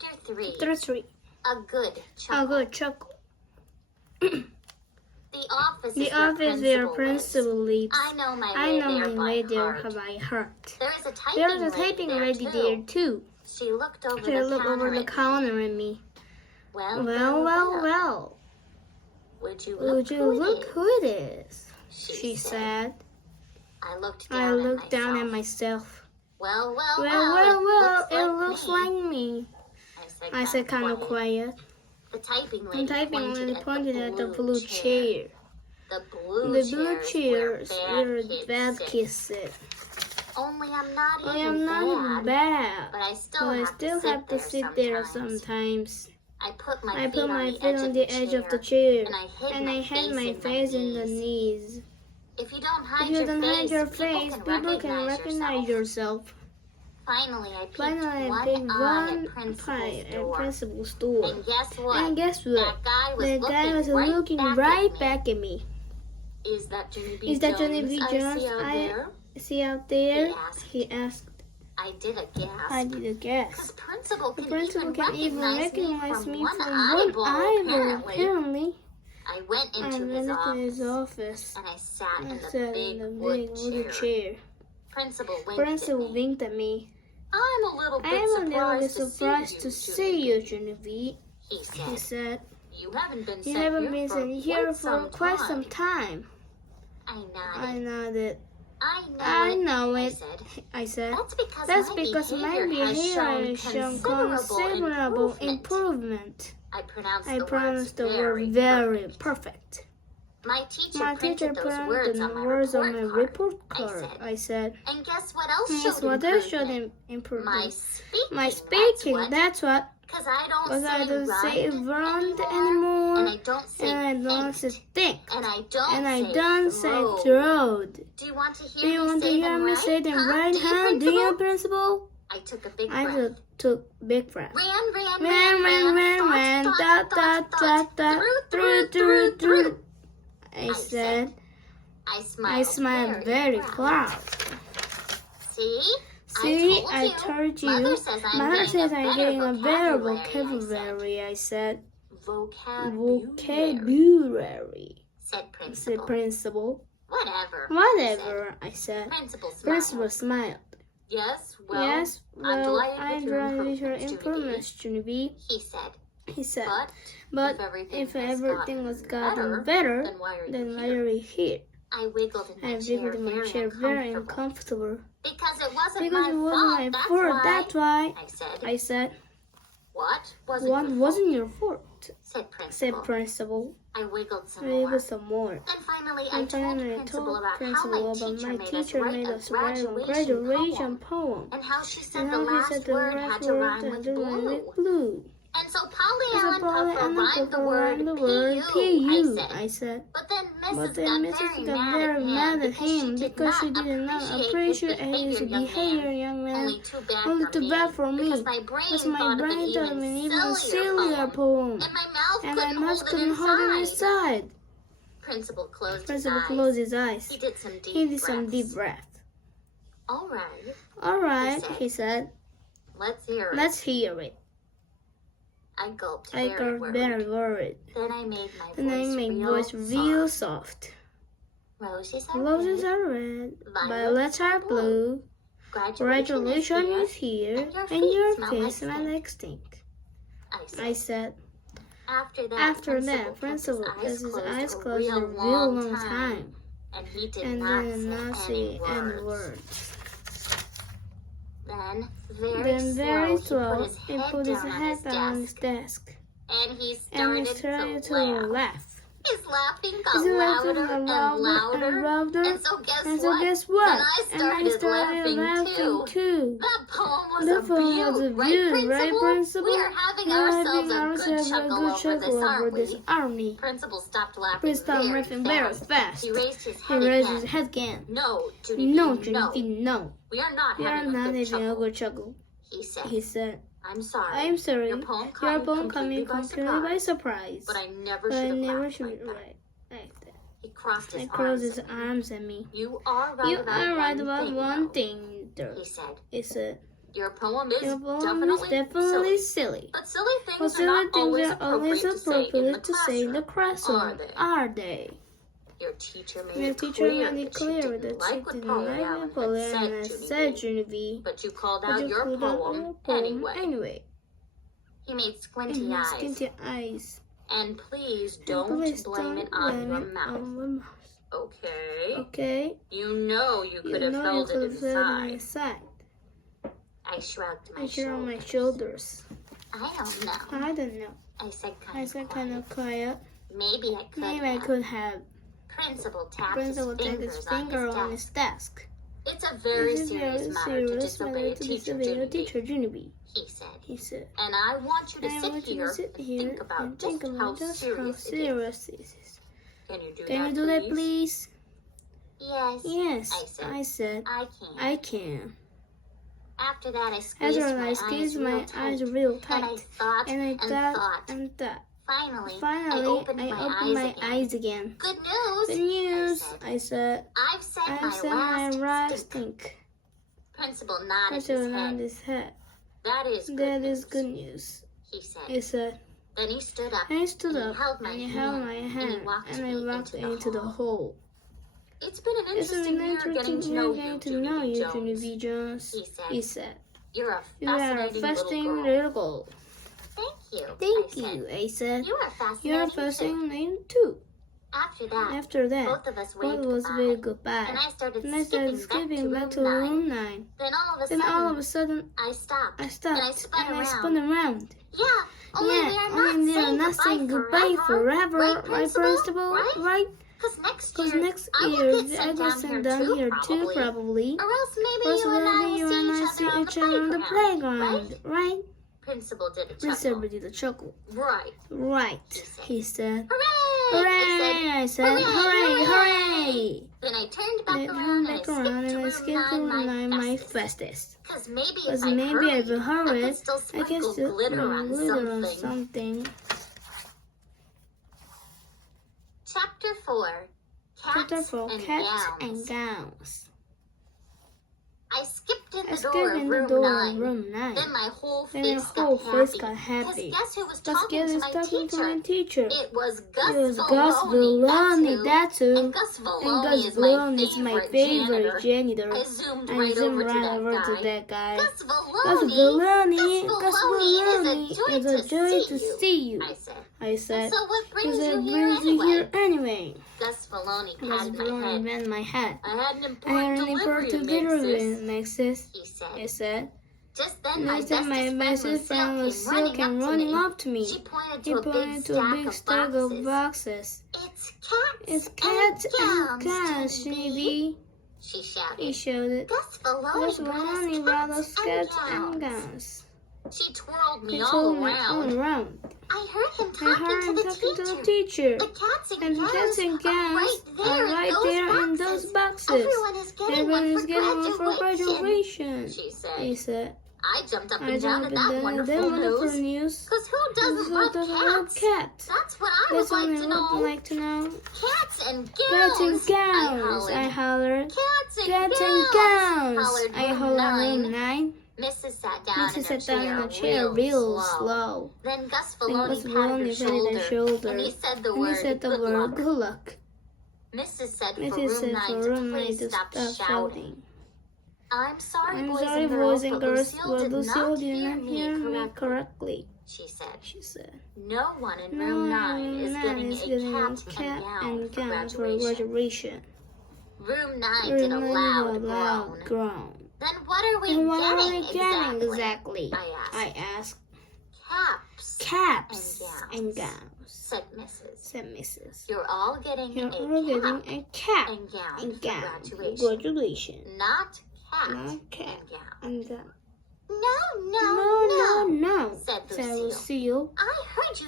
Chapter 3. A good chuckle. A good chuckle. The office where principal lives. I know my way there by heart. There is a typing lady there too. She looked over the counter at me. Well. Would you look who it is? She said. I looked down at myself. Well, it looks like me. I said kind of quiet. The typing lady pointed at the blue chair. The blue blue chairs where bad bad kids kids sit. Only I'm not I'm not even bad. But I I still have to sit there sometimes. I put I put my feet on the edge of the chair, and I hid my face in the knees. If you don't If you don't hide your face, people can recognize yourself. Finally, I picked one eye at principal's door. And guess what? That guy was looking right back at me. Is that Junie B. Jones I see out there? He asked. I did a guess. The principal can even recognize me from one one eyeball, apparently. I went into his office, and I sat in the big wooden chair. Principal winked at me. I'm a little bit surprised to see you, Junie B. He said. You haven't been sitting here for quite some time. I nodded. I know it. I said. That's because my behavior has shown considerable improvement. I I pronounced the word very perfect. My teacher printed the words on my report card. I said. And guess what else showed improvement? My speaking. That's what. Because I I don't say run anymore. And I don't say think. And I don't say road. Do you want to hear me say them right? Huh? Do you, principal? I took a big breath. Took big breath. Ran. Dot. Through. I said. I smiled very proud. See, I told you. Mother says I'm getting a better vocabulary, I said. Vocabulary, said principal. Whatever, I said. Principal smiled. Yes, I'm delighted with your improvements, Junie B. He said. But if everything was gotten better, then why are we here? I wiggled in my chair, very uncomfortable. Because it wasn't my fault. That's why. I said. What wasn't your fault? Said principal. I wiggled some more. And finally, I told principal about my teacher made us write a graduation poem. And how she said And the how last word had to rhyme with blue. And so Polly Ellen Puffer rhymed the word P.U. I said. But then Mrs. got very mad at him because she did not appreciate his behavior, young man. Only too bad for me. Because my brain thought of an even sillier poem. And my mouth couldn't hold it inside. Principal closed his eyes. He did some deep breath. All right, he said. Let's hear it. I gulped very worried. Then I made my voice real soft. Roses are red. Violets are blue. Graduation is here. And your face my stink. I said. After that, principal has his eyes closed for a real long time. And he did and not then say any words. Then very slow, he put his head down on his desk. And he started to laugh. His laughing got louder and louder. And so guess what? And I started laughing too. That poem was a beaut, right, Principal? We are having ourselves a good chuckle over this, aren't we? Principal stopped laughing very fast. He raised his head again. No, Junie, no. We are not having a good chuckle. He said. I'm sorry. Your poem caught me completely by surprise. But I never should have right like that. He crossed his arms at me. You are right about one thing, he said. Your poem is definitely silly. But silly But things are silly not things always are always appropriate to say in the classroom, classroom, are they? Your teacher made Your it teacher clear made it that she clear didn't that like she what didn't Polly like Allen what Polly Allen had had said, said, Junie. Junie. But you called But out you your called out poem your poem anyway. He made And squinty he eyes. squinty eyes. And please And don't please blame it don't on blame your it mouth. on the mouse. Okay? Okay? You know you could have you held could it have held it inside. inside. I shrugged I shrugged my shoulders. I don't know. I don't know. I said I said kind of quiet. Maybe Maybe I could have. Principal tapped Principal his took his fingers finger on on his his desk. desk. It's a very It's a very serious matter to serious disobey matter a to teacher, disobey a Junie, teacher, Junie. he said. He said. And I want you to I want you to sit and here think about and just think how about just how serious it is. serious it is. Can you do that, please? Yes. Yes, I said. I can. After that, I After squeezed I my squeezed my eyes eyes real and I tight. thought And I thought and and thought. Finally, Finally, I opened my eyes again. Good news! Good news, I said. I've said I've my said my last last think. Principal nodded Principal his head. That is good news, he said. Then he stood up. And he stood up and and he held my hand and I walked into the hall. It's been an interesting year getting to know you, Junie B. Jones, he said. You're You are a fascinating little girl. Thank you. Thank you, I said. You are You're fascinating too. After that, both of us goodbye. waved goodbye. And I started skipping back to room 9. Then all of a sudden, I stopped. I stopped And I spun around. Yeah, only we are not saying goodbye forever, right, Principal? Right? Because next year, I get sent down here too, probably. Or else maybe Or maybe you and I see each other on the playground, right? Principal did a Principal did a chuckle. Right, he said. Hooray! I said. Hooray! Then I turned Then back I around turned back around and I skipped to room 9 my fastest. Because maybe Because maybe if I hurry, I can still glitter glitter on on something. Chapter 4. Chapter 4, Cats and Gowns. I skipped in I the skipped door in of the door room of 9. room 9. Then my whole Then face my whole face got got happy. Guess who was Because talking guess to who's my talking to my teacher? teacher? It was It was Gus Valloni, that too. And Gus And Gus Valloni is my favorite janitor. I zoomed I right zoomed over right to over to that guy. Gus Gus Valloni, Valloni, it's a joy to see you. I said. So what brings you you here anyway? Gus Valloni Gus patted my head. I had an I had an important delivery, Alexis. he said. Just then, my bestest friend Lucille came running up to me. She pointed He pointed to a big stack of boxes. It's cats and gowns, Junie B. He shouted. Gus Gus Valloni brought us cats and gowns. She twirled He me told all me all around. around. I heard him I heard him talking to the teacher. The cats And cats and gowns are right there in those boxes. Everyone is getting one for graduation, he said. I jumped up I and down jumped at that and wonderful news. news. Because who doesn't Who love doesn't love cats? cats? That's what I That's would what like to know. I would like to know. Cats and gowns. Cats and gowns, I hollered. Cats and gowns, I hollered. Room 9. Mrs. sat down in a chair real slow. Then Gus Then Gus Valloni patted her shoulder. And He said the word, word, good luck. Mrs. said Mrs. said for room 9 to to stop shouting. I'm sorry, boys and girls, but Lucille did not hear me correctly. She said. No one in room 9 is getting a cat and gown for graduation. Room 9 did a loud groan. Then what are we getting exactly? I asked. Caps and gowns, said Mrs. You're all getting a cap and gown for graduation. Not cat and gown. No, said Lucille. I heard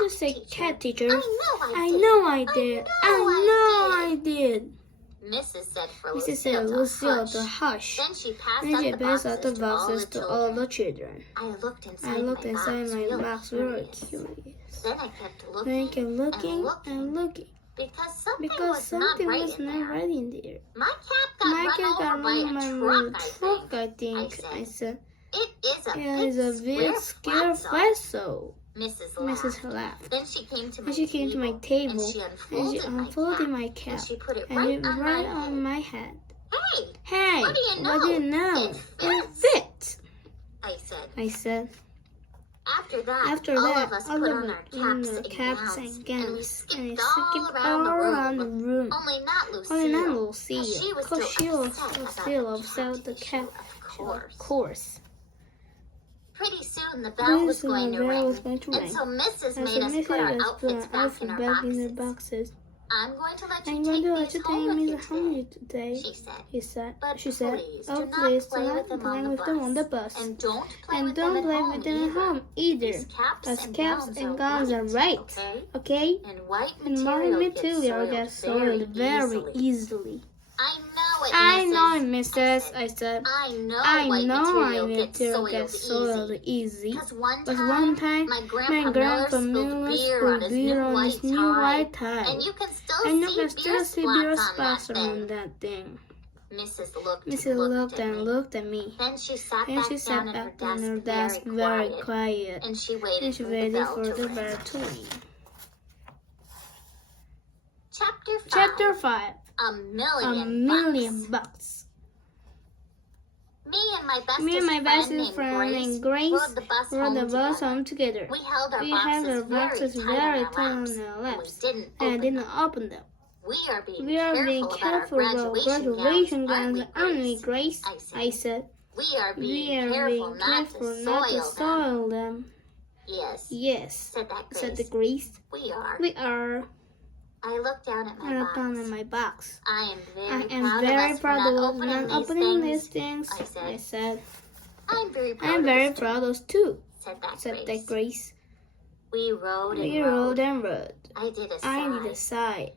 you say cat, teacher. I know I did. Mrs. said for Lucille to hush. Then she And passed out the boxes to all the children. I looked inside my box very curious. Then I kept Then I kept looking and looking. Because Because something was not right in there. My cat got run over by a truck, I think, I said. It It is a big square vessel. Mrs. laughed. Then she came to my table, and she unfolded my cap, and she put it and right it on right my on head. my head. Hey, What do you know? It fits, I said. After that, After all that, of us all put of on us our in our caps and gowns, and we skipped skipped all around the room. room. Only not Only Lucille, not Lucia, because she was still upset the cat. Of Course. Pretty soon the bell was going to ring, was going to and ring. so Mrs. And made so us Mrs. put our has put outfits our back in our back in the boxes. boxes. I'm going to let I'm you going to let take you these home take me with home you today, she said. he said. But She said, please, oh, do please not play with them on the bus. bus. And don't play And with don't them play at with them at home home either. These caps As and caps gowns and gowns are right, okay? And white And my material material gets soiled very easily. I know it, Mrs. I said. I know I white know material my gets material gets soiled easy. easy. Because one But one time, my my grandpa Miller Miller spilled beer on his new white tie. tie. And you can And you still can still see beer spots on on that that thing. thing. Mrs. looked looked at me. Then she sat And she sat back back on her her desk desk very very quiet. And she And waited she for waited for the the bell bell to to ring. ring. Chapter 5. Chapter 5. A $1 million million bucks. bucks. Me and my bestest friend named Grace rode the bus home together. We held We held our boxes very tight on our our laps didn't and open didn't open them. We are being We are being careful careful about graduation gowns, aren't we, Grace? Grace? I said. We are We being are being careful not to soil them. Yes, Yes, said the Grace. We are. We are. I looked down at I looked down at my box. I I am am very proud of us not opening these things. I said. I'm very proud of us too, said that Grace. We rode We rode and rode. I did a sigh.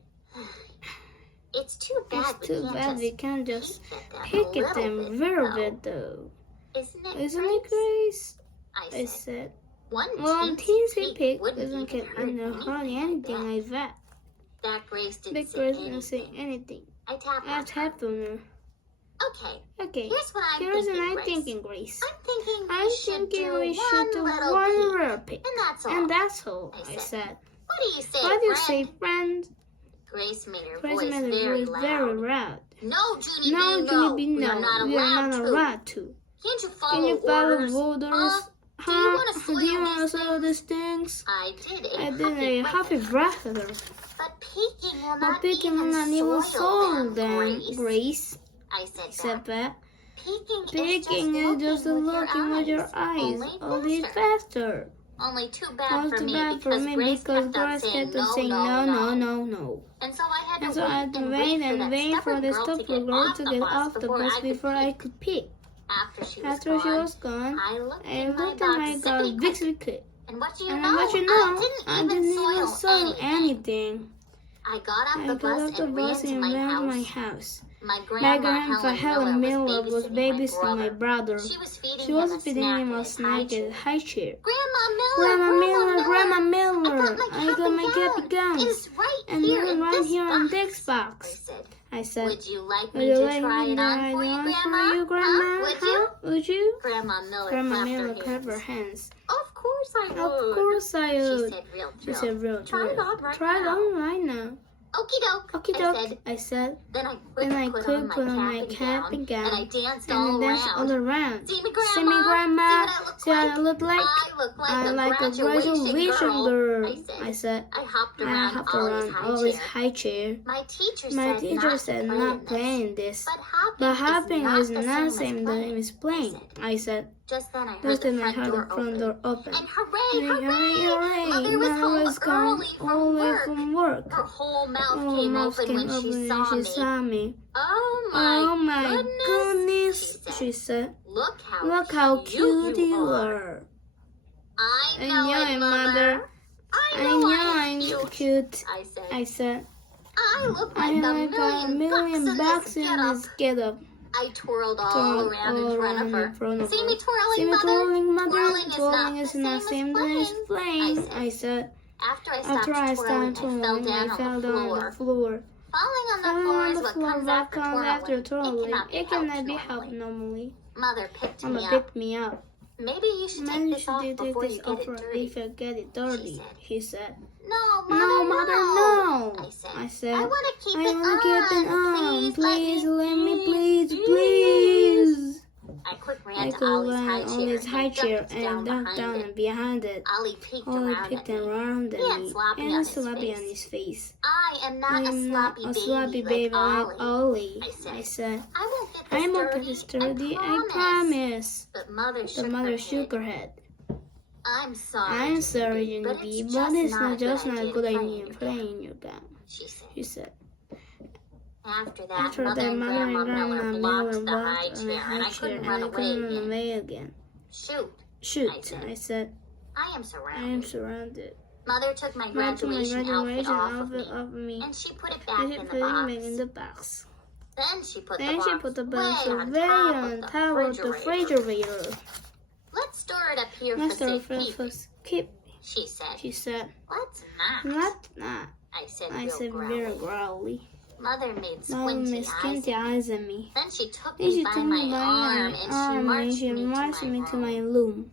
It's too bad we can't just pick at them very bit though. Isn't it, Grace? I said. One teensy pig doesn't get hardly anything like that. That Grace Big Grace didn't say anything. I tapped on her. Okay. Here's what I'm thinking, Grace. I'm thinking we should do one little pick. And that's all, I said. What do you say, friend? Grace made her Grace voice made her voice very loud. No, Junie, No, we are not allowed to. Can you follow orders? Do you want to soil these things? I did a happy breath of her. But picking will not even soil them, Grace. Grace. I Said back. Picking is just looking with your eyes, only faster. Only too Too bad for me because Grace kept on saying no. And so I had to wait and wait for the stubborn girl to get off the bus before I could pick. After she was gone, I I looked at in my garbage we could. And what do you And know? what you know, I didn't even soil anything. I got off I the got off the bus and ran to my house. My My grandma, grandpa Helen Miller was babysitting my brother. brother. She was feeding him a snack at a high chair. Grandma Miller, I got my cappy gowns. It's right And here you're in right this here in box. this box. I said, Would you like would me you to like try me it to on try for it you, on Grandma? for you, Grandma? Would you? Would you? Grandma Miller clapped her hands. Of course I would. Of course I would. She said real Try it on right Try it now. on right now. Okie doke, I said. Then I quick put put on my cap and gown. And I danced And all I danced all around. around. See me, See me, Grandma? See what I look like? I look like? I like a graduation girl. I said. I hopped I around, hopped around all this high chair. My My teacher said not playing this. But hopping is not the same same as playing. I said. Just then I Just then I heard heard the the front door open. And hooray! Hooray! Mother was home early from work. work. Her whole mouth Oh, came mouth open came when she saw me. me. Oh my goodness, she she said. Look Look how cute you are. I know it, Mother. I know I'm cute. I said. I said. I look I like got a million bucks in this getup. I twirled all around in front of her. See me See me Mother? twirling, Mother? Twirling is not the same as playing. I said. After I After I stopped twirling, twirling, I fell down on the floor. Falling on the Falling floor on is the what floor comes what after comes after twirling. twirling. It cannot be helped normally. normally. Mother picked Mama me up. picked me up. Maybe you should Maybe take you this should off take before this you get off it dirty. if you get it dirty, he said. No, Mother, No, Mother, no. I said. I want to keep I it want to keep it on. on. Please let me, please. please. I quick I ran to could Ollie's run high on chair his high chair and and ducked ducked down and behind it. Ollie peeked Ollie around picked at me. around at He had me sloppy and on a his sloppy face. on his face. I am not I a am sloppy not a baby, sloppy like baby like Ollie. Ollie, I I said. I won't get I this won't dirty. get this dirty, I promise. promise. But Mother The shook mother her shook head. her head. I'm sorry. I'm sorry, Junie, Junie, but but it's not just not a good idea playing playing your gown, She said. she said. After that, After Mother that, and Mother Grandma and Grandma Miller Miller blocked the high walked on the chair, and high I chair, couldn't and run I couldn't run away again. away again. Shoot, Shoot, I said. I am I am surrounded. surrounded. Mother took my Mother took my graduation graduation outfit off of me, and she put it and back she in put the it box. back in the box. Then she put the box way way on top of the refrigerator. Let's store it up here Let's for start safekeeping, keep, she said. she said. Let's not. Not, I said, I said very growly. Mother made Mom made squinty squinty eyes. eyes at me. Then she took Then me she by took my me by arm my and arm and she marched me to my room. room.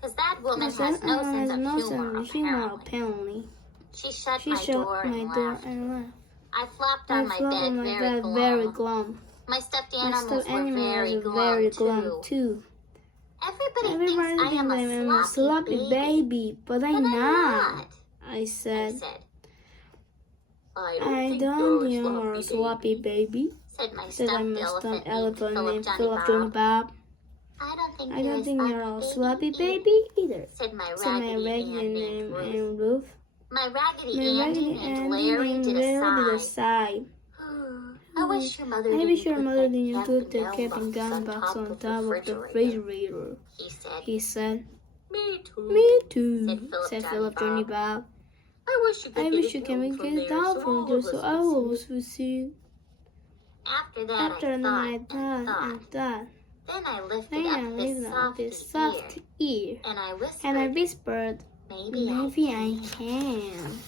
Because that woman Because has that no woman sense has of no humor, sense of humor, apparently. apparently. She shut She my shut door my and door left. and left. I flopped I on my flopped bed on my very bed glum. very glum. My stuffed My animals stuffed were animals very were very glum glum, too. Everybody Everybody thinks thinks I am a sloppy baby, but I'm not. I said, I don't think you're a sloppy baby. said my Said I'm stuffed a stuffed elephant elephant named named Philip Johnny Bob. I I don't think you're a sloppy baby either. said my Said my raggedy raggedy Ann name named Ruth. and Ruth. My raggedy My Andy raggedy named Andy Larry named did Larry a did a sigh. sigh. I wish your mother I wish your mother didn't put the cap cap and gun box on top of the refrigerator. He said, He said, Me too. me too, said said Philip Johnny Bob. I wish you could get it down from there so all of us would see. After that, After the I night thought. and thought, Then I lifted then I up lifted up this this soft soft ear, and I and I whispered, whispered, maybe maybe I can.